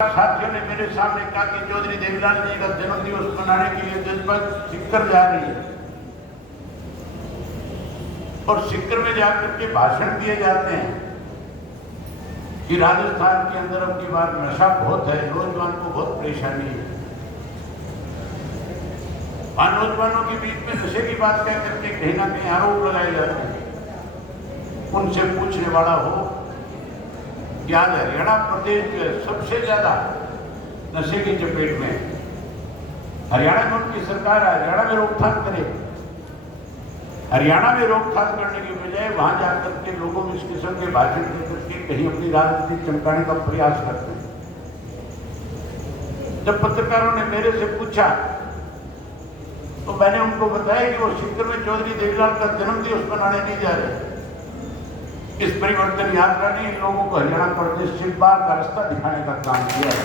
साथियों ने मेरे सामने कहा कि चौधरी देवीलाल जी का जन्मदिवस मनाने के लिए जनपद सीकर जा रही है और सीकर में जाकर के भाषण दिए जाते हैं कि राजस्थान के अंदर अब की बार नशा बहुत है, नौजवान को बहुत परेशानी है। नौजवानों के बीच में नशे की बात कह करके कहीं ना कहीं आरोप लगाए जाते हैं। उनसे पूछने वाला हो कि आज हरियाणा प्रदेश जो है सबसे ज्यादा नशे की चपेट में, हरियाणा में उनकी सरकार हरियाणा में रोकथाम करे, हरियाणा में रोकथाम करने की बजाय वहां जाकर के लोगों में इस किस्म के भाषण देकर के कहीं अपनी राजनीति चमकाने का प्रयास करते हैं। जब पत्रकारों ने मेरे से पूछा तो मैंने उनको बताया कि वो सीकर में चौधरी देवीलाल का जन्मदिवस मनाने नहीं जा रहे। इस परिवर्तन यात्रा ने इन लोगों को हरियाणा प्रदेश से बाहर का रास्ता दिखाने का काम किया है।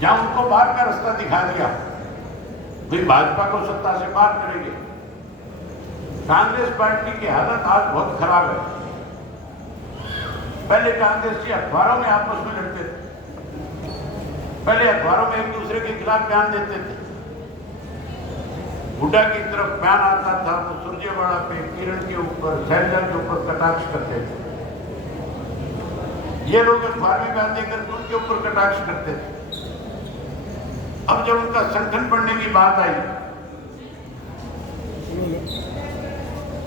जहां उनको बाहर का रास्ता दिखा दिया, वे भाजपा को सत्ता से बाहर करेंगे। कांग्रेस पार्टी की हालत आज बहुत खराब है। पहले कांग्रेसी अखबारों में आपस में लड़ते थे, पहले अखबारों में एक दूसरे के खिलाफ बयान देते थे। हुड्डा की तरफ बयान आता था तो सुरजेवाड़ा पे, किरण के ऊपर, शैलजा के ऊपर कटाक्ष करते थे। ये लोग अखबार में बयान देकर उनके ऊपर कटाक्ष करते थे। अब जब उनका संगठन बढ़ने की बात आई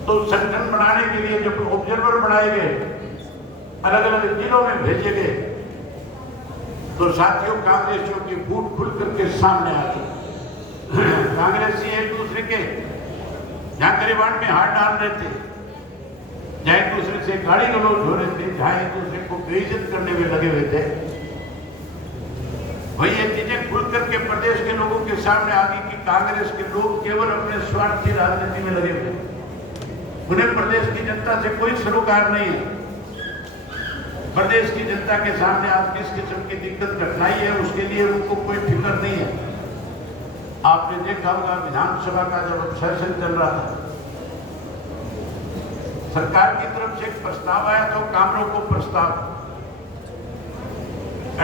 तो संगठन बनाने के लिए जब ऑब्जर्वर बनाए गए, अलग अलग जिलों में भेजे गए, तो साथियों कांग्रेसियों की फूट खुल करके सामने आ गई। कांग्रेसी एक दूसरे के जहां गरिबान में हाथ डाल रहे थे, जहां एक दूसरे से गाली गलौज हो रहे थे, जहां एक दूसरे को बेइज्जत करने में लगे हुए थे, वही ये चीजें खुल करके प्रदेश के लोगों के सामने आ गई कि कांग्रेस के लोग केवल अपने स्वार्थ की राजनीति में लगे हुए, उन्हें प्रदेश की जनता से कोई सरोकार नहीं है। प्रदेश की जनता के सामने आज किस किस्म की दिक्कत घटनाई है उसके लिए उनको कोई फिक्र नहीं है। आपने देखा होगा विधानसभा का जब सेशन चल रहा था, सरकार की तरफ से एक प्रस्ताव आया तो काम रोको प्रस्ताव,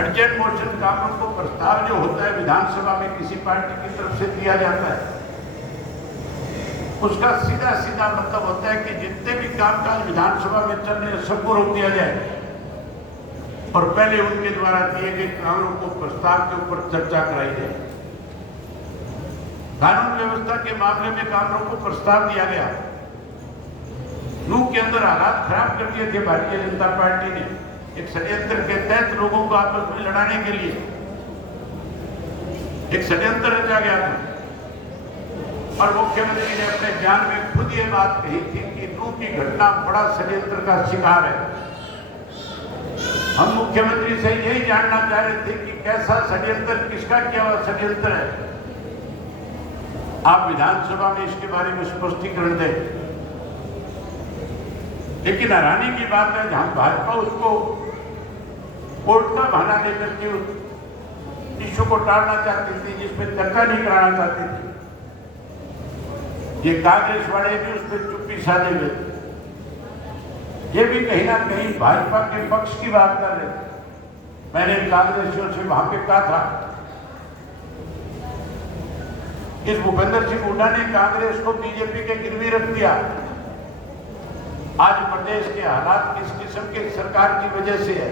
अर्जेंट मोशन काम रोको प्रस्ताव जो होता है विधानसभा में किसी पार्टी की तरफ से दिया जाता है, उसका सीधा सीधा मतलब होता है कि जितने भी कामकाज विधानसभा में चल रहे हैं सबको रोक दिया जाए और पहले उनके द्वारा दिए गए कानून को प्रस्ताव के ऊपर चर्चा कराई जाए। कानून व्यवस्था के मामले में कामरों को प्रस्ताव दिया गया। लू के अंदर हालात खराब कर दिए थे भारतीय जनता पार्टी ने, एक षड्यंत्र के तहत लोगों को आपस में लड़ाने के लिए एक षड्यंत्र रचा गया था और मुख्यमंत्री ने अपने बयान में खुद ये बात कही थी कि लू की घटना बड़ा षड्यंत्र का शिकार है। हम मुख्यमंत्री से यही जानना चाह रहे थे कि कैसा षड्यंत्र, किसका क्या हुआ षड्यंत्र है, आप विधानसभा में इसके बारे में स्पष्टीकरण दें। लेकिन हैरानी की बात है जहां भाजपा उसको कोर्ट का बहाना लेकर के उस इश्यू को टालना चाहती थी, जिसमें चर्चा नहीं कराना चाहती थी, ये कांग्रेस वाले भी उस पर चुप्पी साधे हुए थे। ये भी कहीं ना कहीं भाजपा के पक्ष की बात कर रहे थे। मैंने कांग्रेसियों से वहां पे कहा था, इस भूपेंद्र सिंह हुड्डा ने कांग्रेस को बीजेपी के गिरवी रख दिया। आज प्रदेश के हालात किस किस्म के सरकार की वजह से है।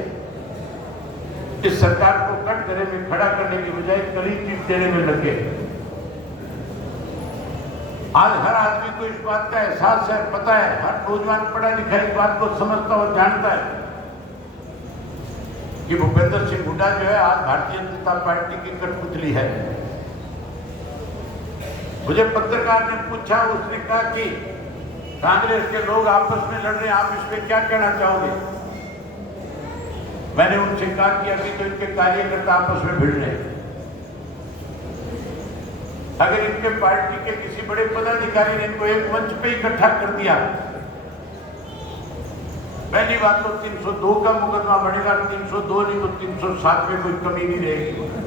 इस सरकार को कटघरे में खड़ा करने की बजाय कली चीट देने में लगे। आज हर आदमी को इस बात का एहसास है, पता है, हर नौजवान पढ़ा लिखा इस बात को समझता और जानता है कि भूपेंद्र सिंह हुड्डा जो है आज भारतीय जनता पार्टी की कठपुतली है। मुझे पत्रकार ने पूछा, उसने कहा कि कांग्रेस के लोग आपस में लड़ रहे हैं, आप इस पर क्या कहना चाहोगे। मैंने उनसे कहा कि अभी तो इनके कार्यकर्ता आपस में भिड़ रहे हैं। अगर इनके पार्टी के किसी बड़े पदाधिकारी ने इनको एक मंच पे इकट्ठा कर दिया, पहली बात तो 302 का मुकदमा बढ़ेगा, 302 नहीं तो 307 में कोई कमी नहीं रहेगी।